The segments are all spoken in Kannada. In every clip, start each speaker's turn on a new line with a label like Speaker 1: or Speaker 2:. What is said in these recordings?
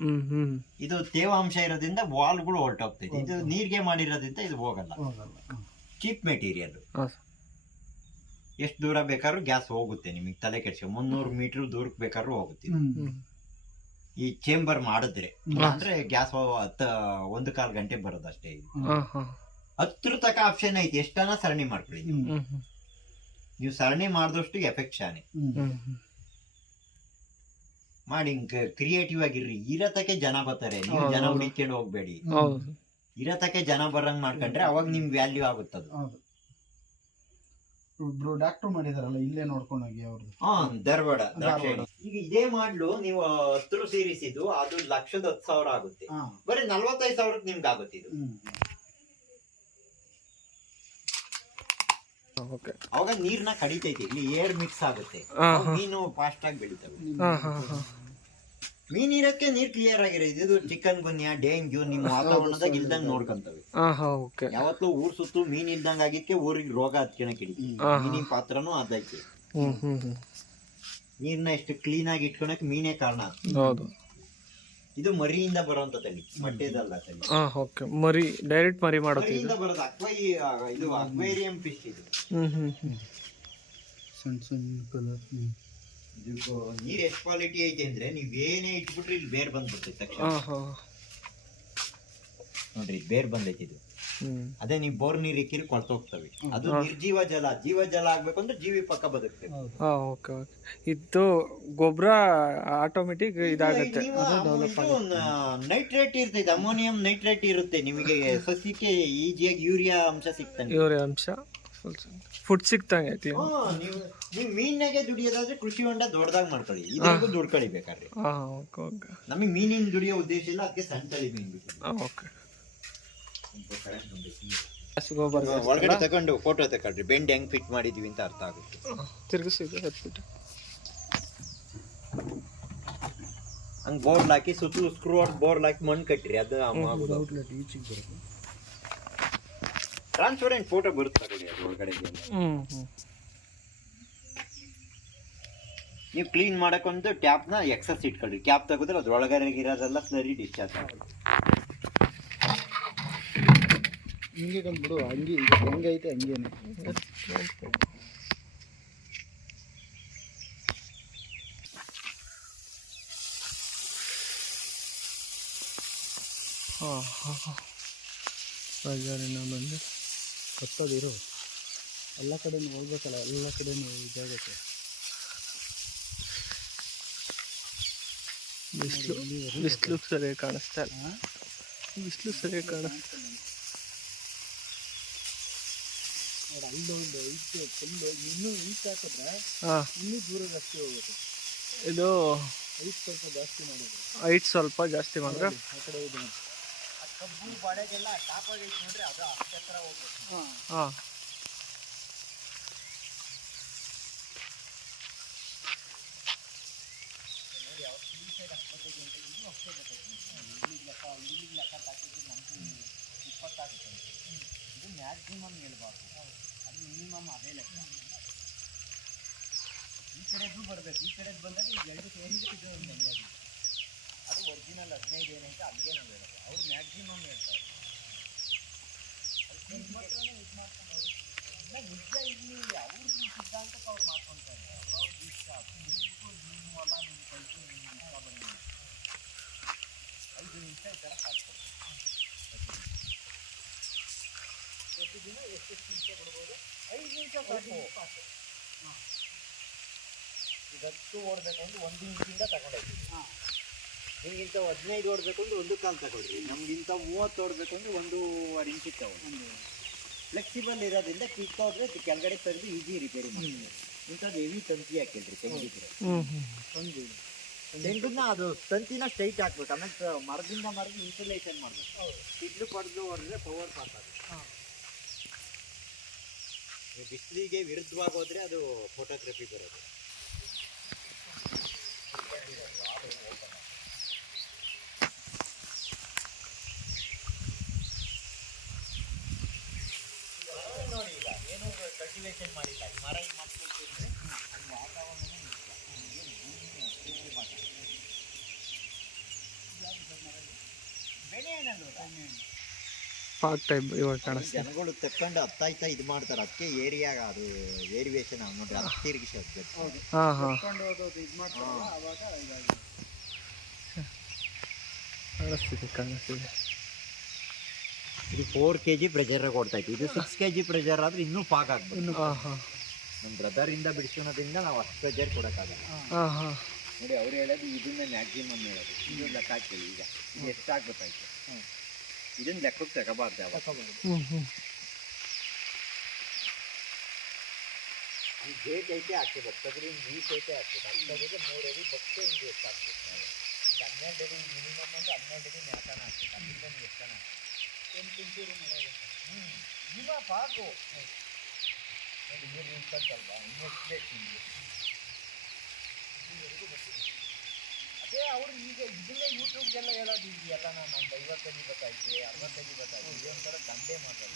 Speaker 1: ಹ್ಮ್ ಹ್ಮ್.
Speaker 2: ಇದು ತೇವಾಂಶ ಇರೋದ್ರಿಂದ ವಾಲ್ಗಳು ಹೊರಟೋಗ್ತೈತೆ. ಇದು ನೀರಿಗೆ ಮಾಡಿರೋದ್ರಿಂದ ಇದು ಹೋಗಲ್ಲ. Cheap material. ಎಷ್ಟು ದೂರ ಬೇಕಾದ್ರೂ ಗ್ಯಾಸ್ ಹೋಗುತ್ತೆ ನಿಮಗೆ ತಲೆ ಕೆಡ್ಸಿ. ಮುನ್ನೂರು ಮೀಟರ್ ದೂರಕ್ಕೆ ಬೇಕಾದ್ರೂ ಹೋಗುತ್ತೆ ಈ ಚೇಂಬರ್ ಮಾಡಿದ್ರೆ. ಅಂದ್ರೆ ಗ್ಯಾಸ್ ಹತ್ತ ಒಂದು ಕಾಲ್ ಗಂಟೆ ಬರೋದಷ್ಟೇ ಇದು.
Speaker 1: ಹಾ ಹಾ.
Speaker 2: ಹತ್ರ ತಕ ಆಪ್ಷನ್ ಐತಿ. ಎಷ್ಟನ ಸರಣಿ ಮಾಡ್ಕೊಳ್ಳಿ ನೀವು. ಸರಣಿ ಮಾಡಿದಷ್ಟು
Speaker 3: ಹ್ಮ್.
Speaker 2: ಮಾಡಿ ಕ್ರಿಯೇಟಿವ್ ಆಗಿರ್ರಿ. ಇರತಕ್ಕೆ ಜನ ಬರ್ತಾರೆ. ನೀವು ಜನ ಹುಡಿಕೊಂಡು ಹೋಗ್ಬೇಡಿ.
Speaker 1: ಹೌದು.
Speaker 2: ಇರತಕ್ಕೆ ಜನ ಬರಂಗ್ ಮಾಡ್ಕೊಂಡ್ರೆ ಅವಾಗ ನಿಮ್ ವ್ಯಾಲ್ಯೂ ಆಗುತ್ತದು
Speaker 3: ಹೌದು. ಒಬ್ರು ಡಾಕ್ಟರ್ ಮಾಡಿದಾರಲ್ಲ ಇಲ್ಲೇ ನೋಡ್ಕೊಂಡು ಹೋಗಿ ಅವ್ರದ್ದು
Speaker 2: ಹಾ ಧಾರವಾಡ. ಈಗ ಇದೇ ಮಾಡ್ಲು ನೀವು ಹತ್ತು ಸೀರೀಸ್ ಇದು ಅದು ಲಕ್ಷದ ಹತ್ತು ಸಾವಿರ ಆಗುತ್ತೆ. ಬರೀ ನಲ್ವತ್ತೈದು ಸಾವಿರಕ್ಕೆ ನಿಮ್ಗೆ ಆಗುತ್ತೆ ಇದು. ಅವಾಗ ನೀರ್ನ ಕಡಿತೈತಿ. ಇಲ್ಲಿ ಏರ್ ಮಿಕ್ಸ್ ಆಗುತ್ತೆ. ಮೀನು ಫಾಸ್ಟ್ ಆಗಿ ಬೆಳಿತಾವೆ ಮೀನ್ ಇರಕ್ಕೆ ನೀರ್ ಕ್ಲಿಯರ್ ಆಗಿರೋದು ಇದು ಚಿಕನ್ ಗುನ್ಯಾ ಡೆಂಗ್ಯೂ ನಿಮ್ಮ ವಾತಾವರಣದಾಗ ಇಲ್ದಂಗ್ ನೋಡ್ಕೊಂತವೆ.
Speaker 1: ಹಾ ಹಾ ಓಕೆ
Speaker 2: ಯಾವತ್ತೂ ಊರ್ ಸುತ್ತು ಮೀನ್ ಇಲ್ದಂಗ ಆಗಿಕ್ಕೆ ಊರಿಗೆ ರೋಗ ಹತ್ಕೊಳಕ್ ಹಿಡಿತಿ
Speaker 1: ಹಾ, ಹಾ.
Speaker 2: ಮೀನಿನ ಪಾತ್ರನೂ ಅದೈತಿ ನೀರ್ನ ಎಷ್ಟು ಕ್ಲೀನ್ ಆಗಿ ಇಟ್ಕೊಳಕ್ ಮೀನೇ ಕಾರಣ.
Speaker 1: ಹೌದು.
Speaker 2: ಇದು ಮರಿಯಿಂದ ಬರುವಂತ ತಳಿ ಮೊಟ್ಟೆದಲ್ಲ ತಳಿ.
Speaker 1: ಹಾ ಓಕೆ ಮರಿ ಡೈರೆಕ್ಟ್ ಮರಿ ಮಾಡುತ್ತೆ ಇದು?
Speaker 2: ಮರಿಯಿಂದ ಬರೋದು ಅಕ್ವೈ ಇದು ಅಕ್ವೇರಿಯಂ ಫಿಶ್ ಇದು.
Speaker 1: ಹ್ಮ್ ಹ್ಮ್ ಹ್ಮ್.
Speaker 3: ಸಣ್ಣ ಸಣ್ಣ ಕಲರ್
Speaker 2: ನೀರ್ ಎಷ್ಟು ಕ್ವಾಲಿಟಿ ಐತೆ ಅಂದ್ರೆ ನೀವ್ ಏನೇ ಇಟ್ಬಿಟ್ರೆ ಇಲ್ಲಿ ಬೇರ್ ಬಂದ್ಬಿಡ್ತೈತೆ ತಕ್ಷಣ. ನೋಡ್ರಿ ಬೇರ್ ಬಂದೈತೆ ಇದು. ಅದೇ ನೀವು ಬೋರ್ ನೀರ್ ಇಕ್ಕಿರಿ ಕೊಳ್ತೋಗ್ತವೆ ಅದು ನಿರ್ಜೀವ ಜಲ ಜೀವ ಜಲ ಆಗ್ಬೇಕು ಅಂದ್ರೆ ಜೀವಿ ಪಕ್ಕ ಬದುಕ್ತೇವೆ
Speaker 3: ಹೌದು.
Speaker 1: Okay okay. ಇದು ಗೊಬ್ಬರ ಆಟೋಮೆಟಿಕ್ ಇದಾಗುತ್ತೆ.
Speaker 2: ನೈಟ್ರೇಟ್ ಇರ್ತೈತೆ ಅಮೋನಿಯಂ ನೈಟ್ರೇಟ್ ಇರುತ್ತೆ ನಿಮಗೆ ಸಸ್ಯಕ್ಕೆ ಈಜಿಯಾಗಿ ಯೂರಿಯಾ ಅಂಶ ಸಿಗ್ತಾನೆ.
Speaker 1: ಯೂರಿಯಾ ಅಂಶ. ಫುಡ್ ಸಿಕ್ತಂಗೆ ಐತಿ
Speaker 2: ನೀವು ನೀವು ಮೀನಾಗೆ ದುಡಿಯೋದಾದ್ರೆ ಕೃಷಿ ಹೊಂಡ ದೊಡ್ಡದಾಗಿ ಮಾಡ್ಕೊಳ್ಳಿ. ಇದ್ರಿಗೂ ದುಡ್ಡು ಕಳಿಬೇಕಾದ್ರೆ.
Speaker 1: ಹಾ ಓಕೆ ಓಕೆ.
Speaker 2: ನಮಗೆ ಮೀನಿನ ದುಡಿಯೋ ಉದ್ದೇಶ ಇಲ್ಲ ಅದಕ್ಕೆ ಸಣ್ಣ ತಳಿ ಮೀನು ಬಿಟ್ಟು
Speaker 1: ಓಕೆ.
Speaker 2: ಒಳಗಡೆ ತಗೊಂಡು ಫೋಟೋ ತಗೊಳ್ರಿ. ಬೆಂಡ್ ಹೆಂಗ್ ಫಿಟ್ ಮಾಡಿದೀವಿ ಅಂತ ಅರ್ಥ ಆಗುತ್ತೆ.
Speaker 1: ತಿರ್ಗಿಸಿದ್ದು ಹತ್ಬಿಟ್ಟು
Speaker 2: ಹಂಗ್ ಬೋರ್ಡ್ ಹಾಕಿ ಸುತ್ತಲೂ ಸ್ಕ್ರೂ ಬೋರ್ಡ್ ಹಾಕಿ ಮಣ್ಣು ಕಟ್ಟಿರಿ ಅದು ಟ್ರಾನ್ಸ್ಪರೆಂಟ್ ಫೋಟೋ ಬರುತ್ತೆ ನೋಡಿ ಅದು ಒಳಗಡೆ
Speaker 1: ಹ್ಮ್ ಹ್ಮ್.
Speaker 2: ನೀವು ಕ್ಲೀನ್ ಮಾಡಕ್ಕೊಂದು ಟ್ಯಾಪ್ನ ಎಕ್ಸಸ್ ಇಟ್ಕೊಳ್ಳಿ. ಟ್ಯಾಪ್ ತೆಗೆದ್ರೆ ಅದ್ರ ಒಳಗಡೆ ಇರೋದೆಲ್ಲ ಸ್ಲರಿ ಡಿಸ್ಚಾರ್ಜ್ ಆಗುತ್ತೆ.
Speaker 3: ಹಿಂಗೆ ಬಂದ್ಬಿಡು ಹಂಗೆ ಹೆಂಗೈತೆ ಹಂಗೇನೆ.
Speaker 1: ಹಾ ಹಾ ಹಾ ಬಂದು.
Speaker 3: ಕತ್ತೋದಿರು ಎಲ್ಲ ಕಡೆನೂ ಹೋಗ್ಬೇಕಲ್ಲ ಎಲ್ಲ ಕಡೆನೂ ಇದಾಗುತ್ತೆ
Speaker 1: ಬಿಸಿಲು ಬಿಸಿಲು ಸರಿಯಾಗಿ ಕಾಣಿಸ್ತಾ ಇಲ್ಲ. ಬಿಸಿಲು ಸರಿಯಾಗಿ ಕಾಣಿಸ್ತಾ
Speaker 3: ಅಲ್ಲೊಂದು ಐತೆ ಫುಲ್ಲು ಇನ್ನೂ ಈಚೆ ಹಾಕಿದ್ರೆ ಇನ್ನೂ ದೂರ ಜಾಸ್ತಿ ಹೋಗುತ್ತೆ.
Speaker 1: ಇದು
Speaker 3: ಐಟ್ ಸ್ವಲ್ಪ ಜಾಸ್ತಿ ಮಾಡಿದ್ರು.
Speaker 1: ಹೈಟ್ ಸ್ವಲ್ಪ ಜಾಸ್ತಿ ಮಾಡಿದ್ರೆ?
Speaker 3: ಆ ಕಡೆ ಇದೆ ನೋಡಿ.
Speaker 2: ಕಬ್ಬು ಬಾಡೆಗೆಲ್ಲ ಟಾಪ್ ಆಗಿ ನೋಡ್ರಿ ಅದು ಅಷ್ಟೇ ಹತ್ರ ಹೋಗ್ಬೇಕು
Speaker 3: ಹಾ
Speaker 1: ಹಾ
Speaker 2: ಇದು ಮ್ಯಾಕ್ಸಿಮಮ್ ಹೇಳ್ಬಾರ್ದು ಅದು ಮಿನಿಮಮ್ ಅದೇ ಲೆಕ್ಕ ಈ ಕಡೆದು ಬರ್ಬೇಕು ಈ ಕಡೆದು ಬಂದಾಗ ಈಗ ಎರಡು ಸೇರಿದ್ರೆ ಇದು ಒಂದು ಅಂಗಡಿ ಅದು ಒರಿಜಿನಲ್ ಹದಿನೈದು ಏನೈತೆ ಅಲ್ಲಿಗೆ ನಾವು ಹೇಳೋದು ಅವ್ರು ಮ್ಯಾಕ್ಸಿಮಮ್ ಹೇಳ್ತಾರೆ. ಅದು ನಿಮ್ಮ ಹತ್ರನೇ ಇದು ಮಾಡ್ಕೊಂಡು ಹೋಗಿ. ಇಲ್ಲ ನಿಜ ಇಲ್ಲಿ ಅವ್ರ ಸಿದ್ಧಾಂತಕ್ಕೆ ಅವ್ರು ಮಾಡ್ಕೊಂತಾರೆ. ಅವ್ರವ್ರ ಇಷ್ಟ. ನಿಮಗೂ ನಿಮ್ಮ ಹೊಲ ನಿಮ್ಮ ಕೈಗೂ ನಿಮ್ಮ ಇಷ್ಟ ಬಂದು ಐದು ನಿಮಿಷ ಈ ಥರ ಕಾಡ್ತಾರೆ ಪ್ರತಿದಿನ ಎಷ್ಟೆಷ್ಟು ನಿಮಿಷ ಕೊಡ್ಬೋದು? ಐದು ನಿಮಿಷ ಸಾಕು. ಈಗ ಹತ್ತು ಓಡಬೇಕು ಅಂದ್ರೆ ಒಂದು ಇಂಚಿಂದ ತಗೊಂಡೋಗ್ತೀವಿ. ನಿಮ್ಗೆ ಇಂಥ ಹದಿನೈದು ಓಡಬೇಕು ಅಂದ್ರೆ ಒಂದು ಕಾಲು ತಗೊಳ್ರಿ. ನಮ್ಗಿಂತ ಮೂವತ್ತು ಓಡಬೇಕು ಅಂದ್ರೆ ಒಂದೂವರೆ ಇಂಚಿಗೆ ತಗೊಳ್ಳಿ ಫ್ಲೆಕ್ಸಿಬಲ್ ಇರೋದ್ರಿಂದ ಕಿಕ್ ಹೋದ್ರೆ ಕೆಳಗಡೆ ತೆಗೆದು ಈಜಿ ರಿಪೇರಿ ಮಾಡ್ತೀವಿ. ಇಂಥದ್ದು ಹೆವಿ ತಂತಿ ಹಾಕಿಲ್ರಿ ತೆಂಗಿದ್ರೆ. ತೆಂಗನ್ನ ಅದು ತಂತಿನ ಸ್ಟ್ರೈಟ್ ಹಾಕ್ಬೇಕು. ಆಮೇಲೆ ಮರದಿಂದ ಮರದ ಇನ್ಸುಲೇಷನ್ ಮಾಡ್ಬೇಕು. ಇಡ್ಲು ಪಡೆದು ಹೊಡೆದ್ರೆ ಪವರ್ ಪಾಸ್ ಆಗುತ್ತೆ. ಬಿಸಿಲಿಗೆ ವಿರುದ್ಧವಾಗಿ ಹೋದ್ರೆ ಅದು ಫೋಟೋಗ್ರಫಿ ಬರೋದು ನೋಡಿ ಈಗ ಏನು ಕಲ್ಟಿವೇಶನ್ ಮಾಡಿಲ್ಲ ಈ ಮರ ಈ ಮಾಡ್ಕೊಳ್ತಿದ್ರೆ ಅಲ್ಲಿ ವಾತಾವರಣನೇ ನಿಂತಿಲ್ಲ. ಏನು ಭೂಮಿ ಅಷ್ಟೇ ಮಾತ್ರ. ಬೆಲೆ
Speaker 1: ಟೈಮ್ ಟೈಪ್ ಇವಾಗ ಕಾಣಿಸ್ತಾ
Speaker 2: ಜನಗಳು ತಕ್ಕೊಂಡು ಹತ್ತಾಯ್ತಾ ಇದು ಮಾಡ್ತಾರೆ. ಅದಕ್ಕೆ ಏರಿಯಾಗ ಅದು ವೇರಿಯೇಷನ್ ನೋಡ್ರಿ ಅದು
Speaker 3: ತಿರುಗಿಸೋದು
Speaker 1: ಹಾ ಹಾ. ಕಾಣಿಸ್ತಿದೆ ಕಾಣಿಸ್ತಿದೆ.
Speaker 2: ಇದು ಫೋರ್ ಕೆ ಜಿ ಪ್ರೆಷರ್ ಕೊಡ್ತಾ ಇತ್ತು. ಇದು ಸಿಕ್ಸ್ ಕೆ ಜಿ ಪ್ರೆಷರ್ ಆದ್ರೆ ಇನ್ನೂ ಪಾಕ್ ಆಗ್ಬೋದು
Speaker 1: ಹಾ ಹಾ
Speaker 2: ನಮ್ಮ ಬ್ರದರ್ ಇಂದ ಬಿಡಿಸೋದ್ರಿಂದ ನಾವು ಅಷ್ಟು ಪ್ರೆಷರ್ ಕೊಡೋಕ್ಕಾಗಲ್ಲ
Speaker 1: ಹಾ. ಹಾ
Speaker 2: ನೋಡಿ ಅವ್ರು ಹೇಳೋದು ಇದನ್ನ ಮ್ಯಾಕ್ಸಿಮಮ್ ಹೇಳೋದು. ಇದು ಲೆಕ್ಕ ಹಾಕ್ತೀವಿ ಈಗ. ಇದು ಎಷ್ಟು ಆಗ್ಬೇಕಾಯ್ತು? ಇದನ್ನ ಲೆಕ್ಕಕ್ಕೆ ತಗೋಬಾರ್ದು ಯಾವಾಗ
Speaker 3: ತಗೋಬೋದು
Speaker 1: ಹ್ಮ್ ಹ್ಮ್
Speaker 2: ಈ ಗೇಟ್ ಐತೆ ಹಾಕ್ಬೇಕು ಹತ್ತದ್ರೆ ಹಿಂಗೆ ವೀಕ್ ಐತೆ ಹಾಕ್ಬೇಕು ಹತ್ತದ್ರೆ ಮೂರು ಅಡಿ ಬಟ್ಟೆ ಹಿಂಗೆ ಎಷ್ಟು ಹಾಕ್ಬೇಕು ನಾವು ಈಗ ಹನ್ನೆರಡು ಅಡಿ ಮಿನಿಮಮ್ ಅಂದ್ರೆ ಹನ್ನೆರಡು ಅಡಿ ಮ್ಯಾಕನ ಹಾಕ್ಬೇಕು ಅಲ್ಲಿಂದ ನೀವು ಎಷ್ಟನ
Speaker 3: ಒಂದು ತುಂಚೂರು ಮಳೆ
Speaker 2: ಹ್ಞೂ ಇವ ಪಾಕು ನೋಡಿ ನೀರು ನಿಂತ್ಕೊಂತಲ್ವಾ ಇನ್ನೂ ಎಷ್ಟು ಬೇಕು ನಿಮಗೆ ಅದೇ ಅವ್ರು ಈಗ ಇದನ್ನೇ ಯೂಟ್ಯೂಬ್ಗೆಲ್ಲ ಹೇಳೋದು ಇದೆಯಲ್ಲ ನಾನು ಒಂದು ಐವತ್ತಡಿ ಗೊತ್ತಾಯ್ತು ಅರವತ್ತು ಗೊತ್ತಾಯ್ತು ಇದೊಂಥರ ದಂಧೆ ಮಾಡೋದು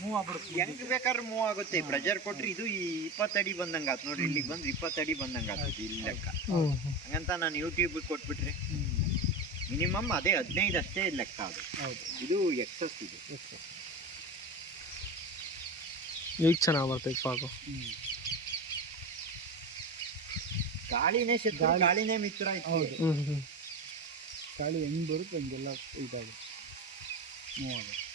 Speaker 3: ಮೂವ್ ಆಗ್ಬಿಡುತ್ತೆ.
Speaker 2: ಹೆಂಗ್ ಬೇಕಾದ್ರೆ ಮೂವ್ ಆಗುತ್ತೆ. ಪ್ರೆಷರ್ ಕೊಟ್ರೆ ಇದು ಈ ಇಪ್ಪತ್ತಡಿ ಬಂದಂಗೆ ಆತು ನೋಡ್ರಿ ಇಲ್ಲಿಗೆ ಬಂದ್ರೆ ಇಪ್ಪತ್ತಡಿ ಬಂದಂಗೆ ಆಗ್ತದೆ ಇಲ್ಲಿ ಲೆಕ್ಕ. ಹಂಗಂತ ನಾನು ಯೂಟ್ಯೂಬ್ ಕೊಟ್ಬಿಟ್ರಿ ಮಿನಿಮಮ್ ಅದೇ ಹದಿನೈದು ಅಷ್ಟೇ ಲೆಕ್ಕ ಅದು.
Speaker 3: ಹೌದು.
Speaker 2: ಇದು ಎಕ್ಸಸ್ ಇದು.
Speaker 1: ಈಗ ಚೆನ್ನಾಗಿ ಬರ್ತೈತೆ ಪಾಕು
Speaker 2: ಗಾಳಿನೇ ಶತ್ರು
Speaker 3: ಗಾಳಿ-
Speaker 2: ಗಾಳಿನೇ ಮಿತ್ರ.
Speaker 3: ಹೌದು. ಗಾಳಿ ಹೆಂಗ್ ಬರುತ್ತೆ ಹಂಗೆಲ್ಲ ಇದಾಗುತ್ತೆ. ಮೂವ್ ಆಗುತ್ತೆ.